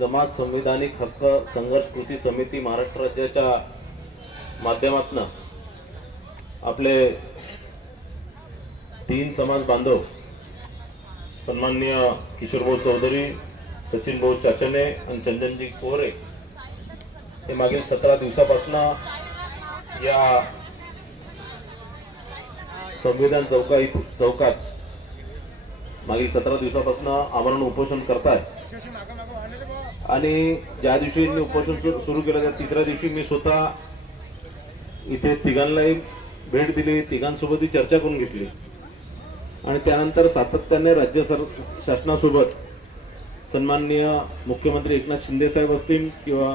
जमात संविधानिक हक्क संघर्ष कृती समिती महाराष्ट्र राज्याच्या माध्यमातून आपले तीन समाज बांधव सन्माननीय किशोर भाऊ चौधरी, सचिन भाऊ चाचने आणि चंदनजी कोरे हे मागील 17 दिवसापासून या संविधान चौकात मागील 17 दिवसापासून आमरण उपोषण करतात आणि ज्या दिवशी मी उपोषण सुरू केलं त्या तिसऱ्या दिवशी मी स्वतः इथे तिघांनाही भेट दिली, तिघांसोबतही चर्चा करून घेतली आणि त्यानंतर सातत्याने राज्य शासनासोबत सन्माननीय मुख्यमंत्री एकनाथ शिंदे साहेब असतील किंवा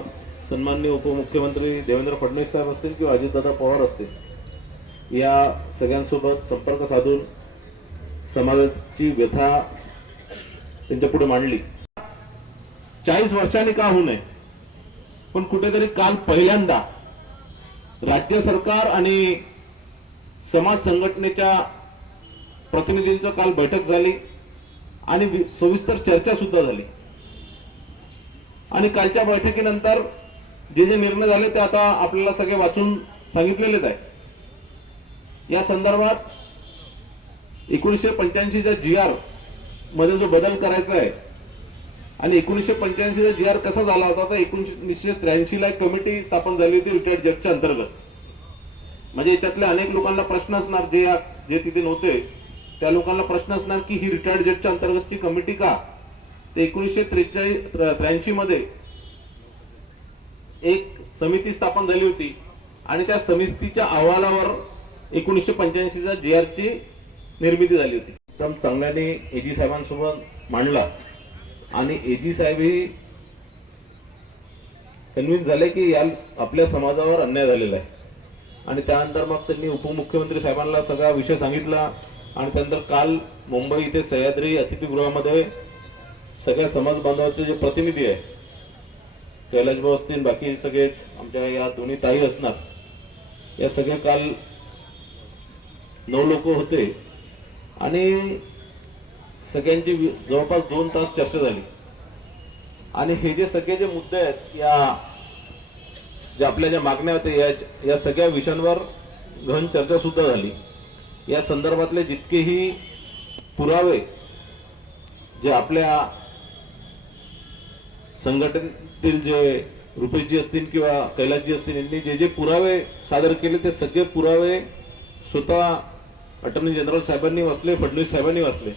सन्माननीय उपमुख्यमंत्री देवेंद्र फडणवीस साहेब असतील किंवा अजितदादा पवार असतील या सगळ्यांसोबत संपर्क साधून समाजाची व्यथा त्यांच्या पुढे मांडली। 40 वर्षांनी का होऊ नये, पण कुठेतरी काल पहिल्यांदा राज्य सरकार आणि समाज संघटनेच्या प्रतिनिधींचं काल बैठक झाली आणि सविस्तर चर्चा सुद्धा झाली आणि कालच्या बैठकीनंतर जे जे निर्णय झाले ते आता आपल्याला सगळे वाचून सांगितलेलेच आहे। या संदर्भात 1985च्या GR मध्ये जो बदल करायचा आहे आणि 1985चा GR कसा झाला होता तर 1983 ला एक कमिटी स्थापन झाली होती रिटायर्ड जजच्या अंतर्गत। म्हणजे याच्यातल्या अनेक लोकांना प्रश्न असणार जे तिथे नव्हते त्या लोकांना प्रश्न असणार की ही रिटायर्ड जजच्या अंतर्गतची कमिटी का, ते 1983 मध्ये एक समिती स्थापन झाली होती आणि त्या समितीच्या अहवालावर 1985चा GR ची निर्मिती झाली होती। एकदम चांगल्याने एजी साहेबांसोबत मांडला आणि एजी साहेबही कन्व्हिन्स झाले की या आपल्या समाजावर अन्याय झालेला आहे आणि त्यानंतर मग त्यांनी उपमुख्यमंत्री साहेबांना सगळा विषय सांगितला आणि त्यानंतर काल मुंबई इथे सह्याद्री अतिथीगृहामध्ये सगळ्या समाज बांधवांचे जे प्रतिनिधी आहे कैलाश भाऊ असतील, बाकी सगळेच आमच्या या दोन्ही ताई असणार, या सगळे काल 9 लोक होते आणि सगळ्यांची जवळपास 2 तास चर्चा झाली आणि हे जे सगळे जे मुद्दे आहेत या जे आपल्या ज्या मागण्या होत्या या सगळ्या विषयांवर गहन चर्चा सुद्धा झाली। या संदर्भातले जितकेही पुरावे जे आपल्या संघटनेतील जे रुपेशजी असतील किंवा कैलाशजी असतील यांनी जे जे पुरावे सादर केले ते सगळे पुरावे स्वतः अटॉर्नी जनरल साहेबांनी वाचले, फडणवीस साहेबांनी वाचले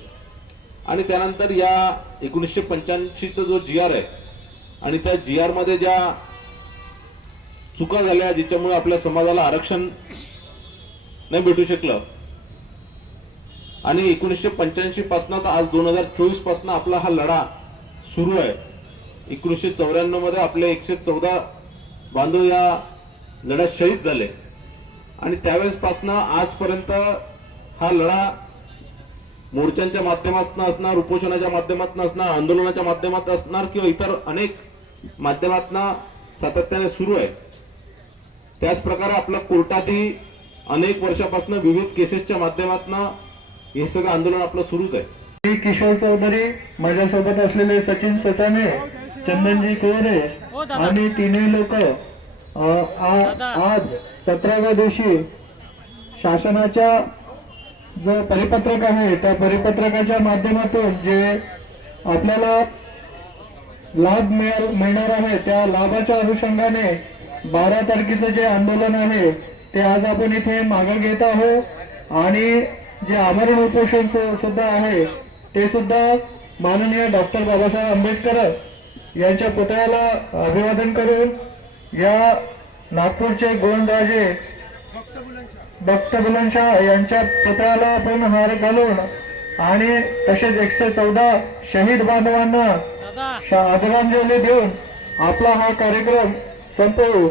आणि त्यानंतर या 1985चा जो GR आहे आणि त्या GR मध्ये ज्या चुका झाल्या ज्याच्यामुळे आपल्या समाजाला आरक्षण नाही भेटू शकलं आणि 1985 पासून आज 2024 पासून आपला हा लढा सुरू आहे। 1994 मध्ये आपले 114 बांधव या लढ्यात शहीद झाले आणि त्यावेळेस पासून आजपर्यंत हा लढा मोर्चांच्या माध्यमातून असणार, उपोषणाच्या माध्यमातून असणार, आंदोलनाच्या माध्यमातून असणार किंवा इतर अनेक माध्यमातून सातत्याने सुरू आहे। त्याच प्रकारे आपल्या कोर्टातही अनेक वर्षापासून विविध केसेसच्या माध्यमातून हे सगळं आंदोलन आपलं सुरूच आहे। किशोर चौधरी, माझ्यासोबत असलेले सचिन चाचने, चंदनजी कोरे आणि तिन्ही लोक आज 17व्या दिवशी शासनाच्या जो परिपत्रक आहे त्या परिपत्रकाच्या माध्यमातून जे आपल्याला लाभ मिळणार आहे त्या लाभाच्या अनुषंगाने 12 तारखेचं जे आंदोलन आहे ते आज आपण इथे मागे घेत आहोत आणि जे आमरण उपोषण सुद्धा आहे ते सुद्धा माननीय डॉक्टर बाबासाहेब आंबेडकर यांच्या पुतळ्याला अभिवादन करून या नागपूरचे गोंदराजे भक्त बुलंदशाह यांच्या पुतळ्याला आपण हार घालून आणि तसेच 114 शहीद बांधवांना आदरांजली देऊन आपला हा कार्यक्रम संपवू।